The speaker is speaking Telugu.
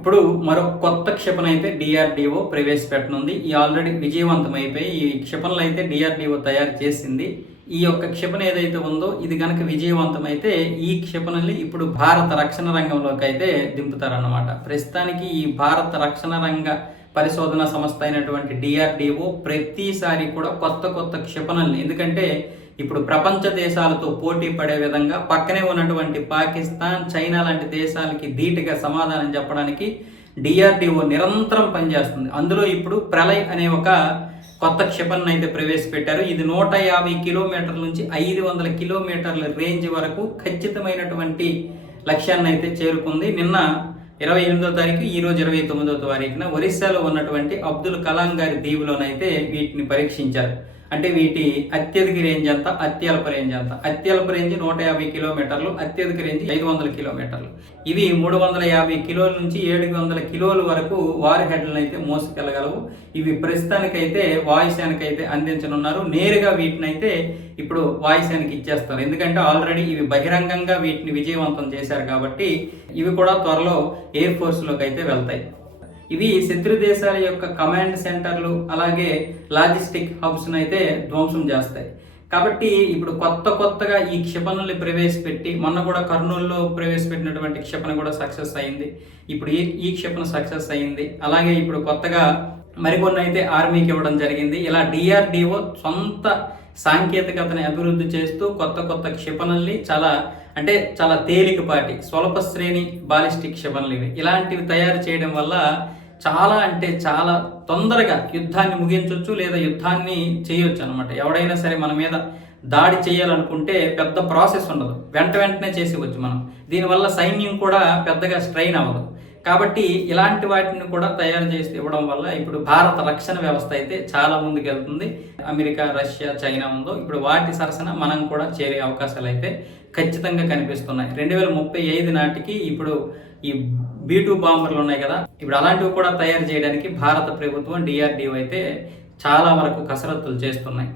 ఇప్పుడు మరో కొత్త క్షిపణి అయితే డిఆర్డిఓ ప్రవేశపెట్టనుంది. ఈ ఆల్రెడీ విజయవంతమైపోయి ఈ క్షిపణులు అయితే డిఆర్డిఓ తయారు చేసింది. ఈ యొక్క క్షిపణి ఏదైతే ఉందో ఇది గనక విజయవంతమైతే ఈ క్షిపణుల్ని ఇప్పుడు భారత రక్షణ రంగంలోకి అయితే దింపుతారన్నమాట. ప్రస్తుతానికి ఈ భారత రక్షణ రంగ పరిశోధన సంస్థ అయినటువంటి డిఆర్డిఓ ప్రతిసారి కూడా కొత్త కొత్త క్షిపణుల్ని, ఎందుకంటే ఇప్పుడు ప్రపంచ దేశాలతో పోటీ పడే విధంగా పక్కనే ఉన్నటువంటి పాకిస్తాన్, చైనా లాంటి దేశాలకి ధీటుగా సమాధానం చెప్పడానికి డిఆర్డిఓ నిరంతరం పనిచేస్తుంది. అందులో ఇప్పుడు ప్రళయ్ అనే ఒక కొత్త క్షిపణిని అయితే ప్రవేశపెట్టారు. ఇది 150 కిలోమీటర్ల నుంచి 500 కిలోమీటర్ల రేంజ్ వరకు ఖచ్చితమైనటువంటి లక్ష్యాన్ని అయితే చేరుకుంది. నిన్న 28వ తారీఖు, ఈ రోజు 29వ తారీఖున ఒరిస్సాలో ఉన్నటువంటి అబ్దుల్ కలాం గారి దీవులోనైతే వీటిని పరీక్షించారు. అంటే వీటి అత్యధిక రేంజ్ ఎంత, అత్యల్ప రేంజ్ ఎంత. అత్యల్ప రేంజ్ 150 కిలోమీటర్లు, అత్యధిక రేంజ్ 500 కిలోమీటర్లు. ఇవి 350 కిలోల నుంచి 700 కిలోల వరకు వార్ హెడ్లను అయితే మోసుకెళ్ళగలవు. ఇవి ప్రస్తుతానికైతే వాయుసేనకైతే అందించనున్నారు. నేరుగా వీటిని అయితే ఇప్పుడు వాయుసేనకి ఇచ్చేస్తారు. ఎందుకంటే ఆల్రెడీ ఇవి బహిరంగంగా వీటిని విజయవంతం చేశారు కాబట్టి ఇవి కూడా త్వరలో ఎయిర్ ఫోర్స్లోకి అయితే వెళ్తాయి. ఇవి శత్రు దేశాల యొక్క కమాండ్ సెంటర్లు అలాగే లాజిస్టిక్ హబ్స్ను అయితే ధ్వంసం చేస్తాయి. కాబట్టి ఇప్పుడు కొత్తగా ఈ క్షిపణుల్ని ప్రవేశపెట్టి మొన్న కూడా కర్నూలులో ప్రవేశపెట్టినటువంటి క్షిపణి కూడా సక్సెస్ అయింది. ఇప్పుడు ఈ క్షిపణి సక్సెస్ అయింది. అలాగే ఇప్పుడు కొత్తగా మరికొన్ని అయితే ఆర్మీకి ఇవ్వడం జరిగింది. ఇలా డిఆర్డిఓ సొంత సాంకేతికతని అభివృద్ధి చేస్తూ కొత్త క్షిపణుల్ని చాలా తేలికపాటి స్వల్ప శ్రేణి బాలిస్టిక్ క్షిపణులు ఇలాంటివి తయారు చేయడం వల్ల చాలా తొందరగా యుద్ధాన్ని ముగించవచ్చు లేదా యుద్ధాన్ని చేయొచ్చు అనమాట. ఎవడైనా సరే మన మీద దాడి చేయాలనుకుంటే పెద్ద ప్రాసెస్ ఉండదు, వెంటనే చేసేవచ్చు మనం. దీనివల్ల సైన్యం కూడా పెద్దగా స్ట్రెయిన్ అవ్వదు. కాబట్టి ఇలాంటి వాటిని కూడా తయారు చేసి ఇవ్వడం వల్ల ఇప్పుడు భారత రక్షణ వ్యవస్థ అయితే చాలా ముందుకెళ్తుంది. అమెరికా, రష్యా, చైనా ఉందో ఇప్పుడు వాటి సరసన మనం కూడా చేరే అవకాశాలు అయితే ఖచ్చితంగా కనిపిస్తున్నాయి. 2035 నాటికి ఇప్పుడు ఈ B-2 బాంబర్లు ఉన్నాయి కదా, ఇప్పుడు అలాంటివి కూడా తయారు చేయడానికి భారత ప్రభుత్వం డిఆర్డిఓ అయితే చాలా వరకు కసరత్తులు చేస్తున్నాయి.